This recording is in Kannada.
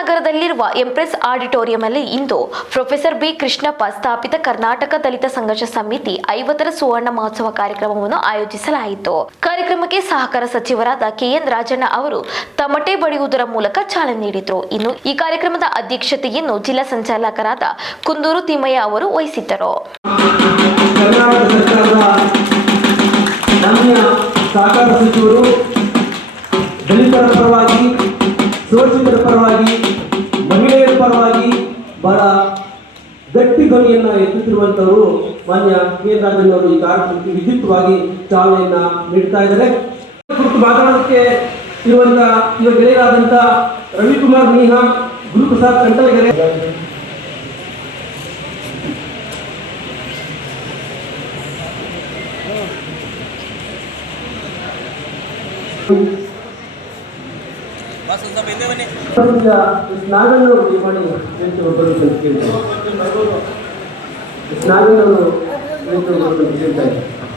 ನಗರದಲ್ಲಿರುವ ಎಂಪ್ರೆಸ್ ಆಡಿಟೋರಿಯಂನಲ್ಲಿ ಇಂದು ಪ್ರೊಫೆಸರ್ ಬಿ ಕೃಷ್ಣಪ್ಪ ಸ್ಥಾಪಿತ ಕರ್ನಾಟಕ ದಲಿತ ಸಂಘರ್ಷ ಸಮಿತಿ ಐವತ್ತರ ಸುವರ್ಣ ಮಹೋತ್ಸವ ಕಾರ್ಯಕ್ರಮವನ್ನು ಆಯೋಜಿಸಲಾಯಿತು. ಕಾರ್ಯಕ್ರಮಕ್ಕೆ ಸಹಕಾರ ಸಚಿವರಾದ ಕೆಎನ್ ರಾಜಣ್ಣ ಅವರು ತಮಟೆ ಬಡಿಯುವುದರ ಮೂಲಕ ಚಾಲನೆ ನೀಡಿದರು. ಇನ್ನು ಈ ಕಾರ್ಯಕ್ರಮದ ಅಧ್ಯಕ್ಷತೆಯನ್ನು ಜಿಲ್ಲಾ ಸಂಚಾಲಕರಾದ ಕುಂದೂರು ತಿಮ್ಮಯ್ಯ ಅವರು ವಹಿಸಿದ್ದರು. ದಲಿತರ ಪರವಾಗಿ ಶೋಷಿತರ ಪರವಾಗಿ, ಮಹಿಳೆಯರ ಪರವಾಗಿ ಬಹಳ ಗಟ್ಟಿ ಧ್ವನಿಯನ್ನ ಎತ್ತುತ್ತಿರುವಂತವರು ಮಾನ್ಯ ಕೆ ಅವರು ಈ ಕಾರ್ಯಕ್ರಮಕ್ಕೆ ವಿದ್ಯುಕ್ತವಾಗಿ ಚಾಲನೆಯನ್ನ ನೀಡ್ತಾ ಇದ್ದಾರೆ. ಕುರಿತು ಮಾತನಾಡೋದಕ್ಕೆ ಇರುವಂತ ಇವ ಗೆಳೆಯರಾದಂತ ರವಿಕುಮಾರ್ ಮೀಹಾ ಗುರುಪ್ರಸಾದ್ ಕಂಟಲಗೆರೆ. ಬಸ್ ಸ್ವಲ್ಪ ಹಿಂದೆ ಬನ್ನಿ. ಬರ್ಬೇಕಂತ ಕೇಳ್ತಾ ಇದ್ದಾರೆ